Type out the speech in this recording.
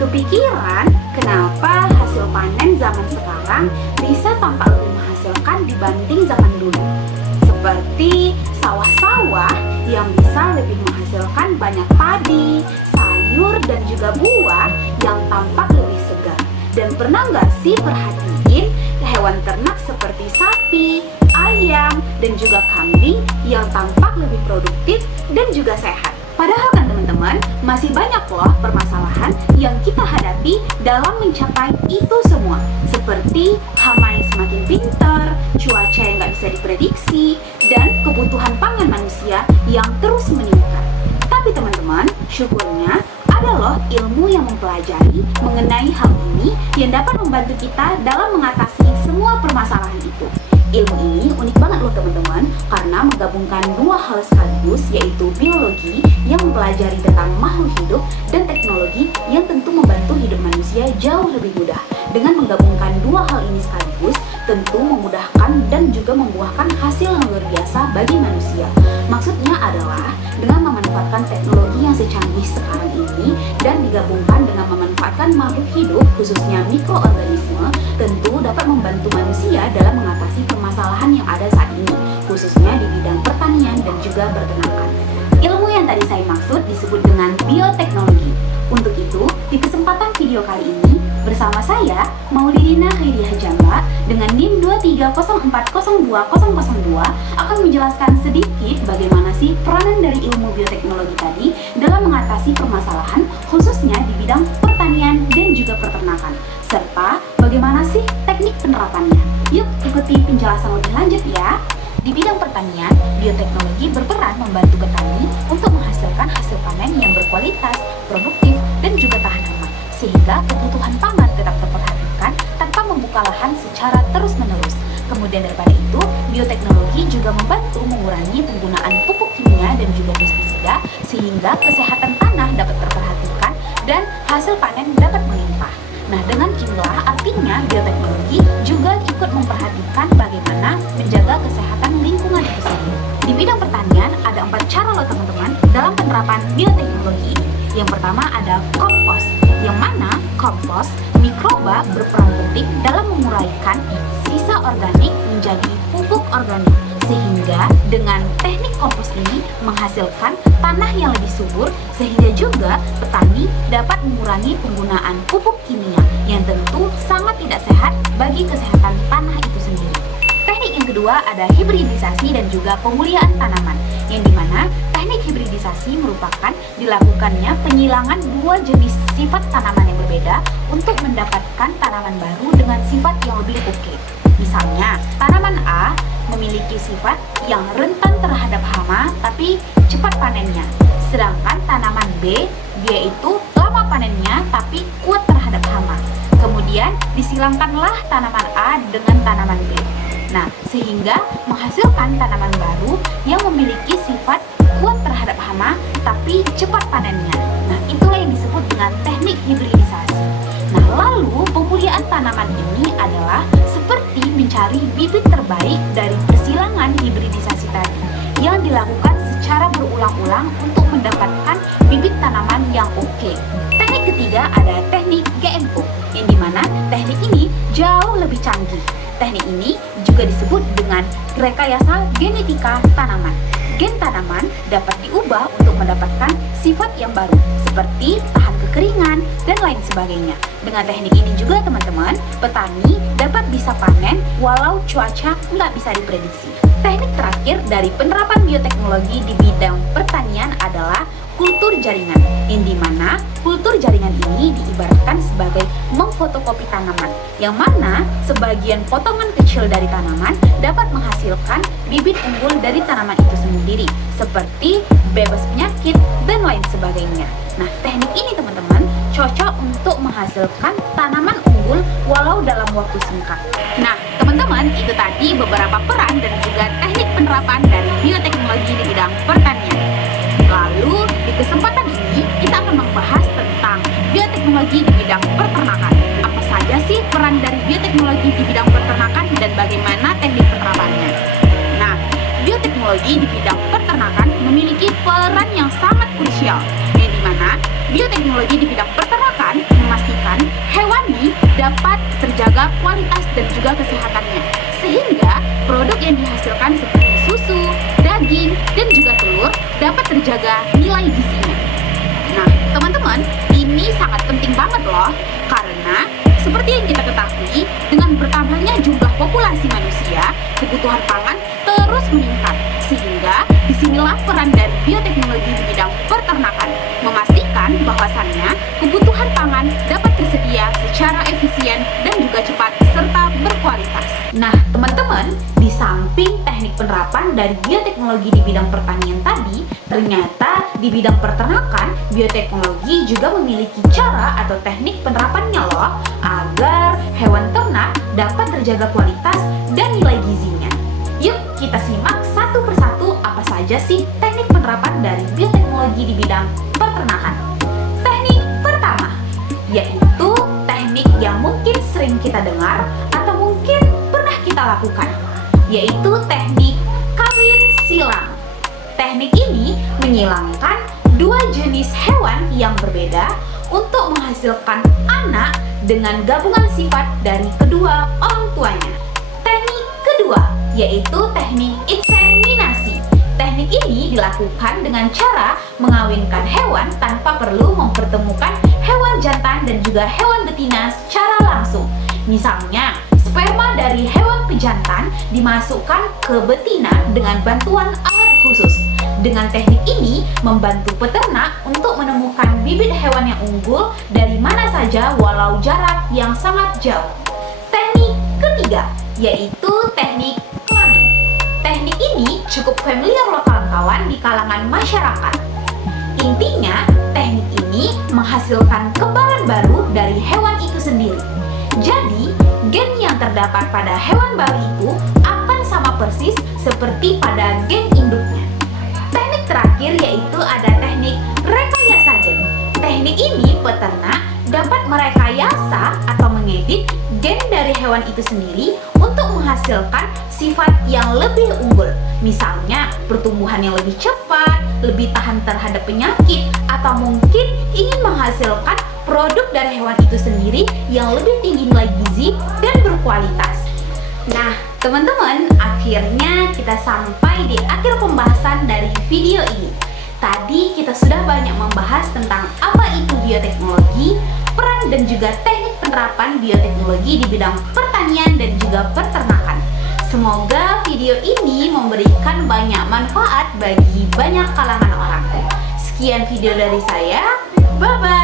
Kepikiran kenapa hasil panen zaman sekarang bisa tampak lebih menghasilkan dibanding zaman dulu? Seperti sawah-sawah yang bisa lebih menghasilkan banyak padi, sayur, dan juga buah yang tampak lebih segar. Dan pernah nggak sih perhatiin hewan ternak seperti sapi, ayam, dan juga kambing yang tampak lebih produktif dan juga sehat? Padahal kan teman-teman, masih banyak loh permasalahan yang kita hadapi dalam mencapai itu semua. Seperti hama yang semakin pintar, cuaca yang nggak bisa diprediksi, dan kebutuhan pangan manusia yang terus meningkat. Tapi teman-teman, syukurnya ada loh ilmu yang mempelajari mengenai hal ini yang dapat membantu kita dalam mengatasi semua permasalahan itu. Ilmu ini unik banget loh teman-teman, karena menggabungkan dua hal sekaligus, yaitu biologi yang mempelajari tentang makhluk hidup dan teknologi yang tentu membantu hidup manusia jauh lebih mudah. Dengan menggabungkan dua hal ini sekaligus, tentu memudahkan dan juga membuahkan hasil yang luar biasa bagi manusia. Maksudnya adalah dengan memanfaatkan teknologi yang secanggih sekarang ini dan digabungkan dengan memanfaatkan makhluk hidup, khususnya mikroorganisme, tentu dapat membantu manusia dalam mengatasi permasalahan yang ada saat ini, khususnya di bidang pertanian dan juga peternakan. Ilmu yang tadi saya maksud disebut dengan bioteknologi. Untuk itu, di kesempatan video kali ini, bersama saya, Maulidina Khairyah Jamla, dengan NIM 230402002 akan menjelaskan sedikit bagaimana sih peranan dari ilmu bioteknologi tadi dalam mengatasi permasalahan, khususnya di bidang pertanian dan juga peternakan, serta bagaimana sih teknik penerapannya. Yuk ikuti penjelasan lebih lanjut ya. Di bidang pertanian, bioteknologi berperan membantu petani untuk menghasilkan hasil panen yang berkualitas, produktif, dan juga tahan aman, sehingga kebutuhan pangan tetap terperhatikan tanpa membuka lahan secara terus-menerus. Kemudian daripada itu, bioteknologi juga membantu mengurangi penggunaan pupuk kimia dan juga pestisida, sehingga kesehatan tanah dapat terperhatikan dan hasil panen dapat melimpah. Nah, dengan jumlah artinya bioteknologi juga ikut memperhatikan bagaimana menjaga kesehatan lingkungan itu sendiri. Di bidang pertanian ada 4 cara loh teman-teman dalam penerapan bioteknologi ini. Yang pertama ada kompos, yang mana kompos mikroba berperan penting dalam menguraikan sisa organik menjadi pupuk organik, sehingga dengan teknik kompos ini menghasilkan tanah yang lebih subur, sehingga juga petani dapat mengurangi penggunaan pupuk kimia yang tentu sangat tidak sehat bagi kesehatan tanah itu sendiri. Teknik yang kedua ada hibridisasi dan juga pemuliaan tanaman, yang dimana teknik hibridisasi merupakan dilakukannya penyilangan dua jenis sifat tanaman yang berbeda untuk mendapatkan tanaman baru dengan sifat yang lebih oke. Misalnya, tanaman A memiliki sifat yang rentan terhadap hama tapi cepat panennya. Sedangkan tanaman B, dia itu lama panennya tapi kuat terhadap hama. Kemudian disilangkanlah tanaman A dengan tanaman B. Nah, sehingga menghasilkan tanaman baru yang memiliki sifat kuat terhadap hama tapi cepat panennya. Nah, itulah yang disebut dengan teknik hibridisasi. Nah, lalu pemuliaan tanaman ini adalah seperti mencari bibit terbaik dari persilangan hibridisasi tadi yang dilakukan secara berulang-ulang untuk mendapatkan bibit tanaman yang oke. Teknik ketiga ada teknik GMO, yang dimana teknik ini jauh lebih canggih. Teknik ini juga disebut dengan rekayasa genetika tanaman. Gen tanaman dapat diubah untuk mendapatkan sifat yang baru, seperti tahan kekeringan dan lain sebagainya. Dengan teknik ini juga teman-teman, petani dapat bisa panen walau cuaca nggak bisa diprediksi. Teknik terakhir dari penerapan bioteknologi di bidang pertanian adalah kultur jaringan, yang dimana kultur jaringan ini diibaratkan sebagai memfotokopi tanaman, yang mana sebagian potongan kecil dari tanaman dapat menghasilkan bibit unggul dari tanaman itu sendiri, seperti bebas penyakit dan lain sebagainya. Nah, teknik ini teman-teman cocok untuk menghasilkan tanaman unggul walau dalam waktu singkat. Nah, teman-teman, itu tadi beberapa peran dan juga teknik penerapan dari bioteknologi di bidang pertanian. Lalu, di kesempatan ini kita akan membahas tentang bioteknologi di bidang peternakan. Apa saja sih peran dari bioteknologi di bidang peternakan dan bagaimana teknik penerapannya? Nah, bioteknologi di bidang peternakan memiliki peran yang sangat krusial, yang dimana bioteknologi di bidang peternakan memastikan hewani dapat terjaga kualitas dan juga kesehatannya, sehingga produk yang dihasilkan seperti susu, daging, dan juga telur dapat terjaga nilai gizinya. Nah, teman-teman, ini sangat penting banget loh, karena seperti yang kita ketahui, dengan bertambahnya jumlah populasi manusia, kebutuhan pangan terus meningkat, sehingga disinilah peran dari bioteknologi di bidang peternakan, memastikan bahwasannya kebutuhan pangan dapat tersedia secara efisien dan juga cepat serta berkualitas. Nah, teman-teman, di samping teknik penerapan dari bioteknologi di bidang pertanian tadi, ternyata di bidang peternakan, bioteknologi juga memiliki cara atau teknik penerapannya loh, agar hewan ternak dapat terjaga kualitas dan nilai gizinya. Yuk kita simak satu persatu apa saja sih teknik penerapan dari bioteknologi di bidang peternakan. Teknik pertama, yaitu teknik yang mungkin sering kita dengar atau mungkin pernah kita lakukan, yaitu teknik kawin silang. Teknik ini menyilangkan dua jenis hewan yang berbeda untuk menghasilkan anak dengan gabungan sifat dari kedua orang tuanya. Teknik kedua yaitu teknik inseminasi. Teknik ini dilakukan dengan cara mengawinkan hewan tanpa perlu mempertemukan hewan jantan dan juga hewan betina secara langsung. Misalnya, sperma dari hewan pejantan dimasukkan ke betina dengan bantuan alat khusus. Dengan teknik ini membantu peternak untuk menemukan bibit hewan yang unggul dari mana saja walau jarak yang sangat jauh. Teknik ketiga yaitu teknik cloning. Teknik ini cukup familiar loh kawan-kawan di kalangan masyarakat. Intinya, teknik ini menghasilkan kembaran baru dari hewan itu sendiri. Jadi, gen yang terdapat pada hewan baru itu akan sama persis seperti pada gen induknya. Teknik terakhir yaitu ada teknik rekayasa gen. Teknik ini peternak dapat merekayasa atau mengedit gen dari hewan itu sendiri untuk menghasilkan sifat yang lebih unggul. Misalnya, pertumbuhan yang lebih cepat, lebih tahan terhadap penyakit, atau mungkin ingin menghasilkan produk dari hewan itu sendiri yang lebih tinggi nilai gizi dan berkualitas. Nah, teman-teman, akhirnya kita sampai di akhir pembahasan dari video ini. Tadi kita sudah banyak membahas tentang apa itu bioteknologi, peran dan juga teknik penerapan bioteknologi di bidang pertanian dan juga peternakan. Semoga video ini memberikan banyak manfaat bagi banyak kalangan orang. Sekian video dari saya, bye-bye!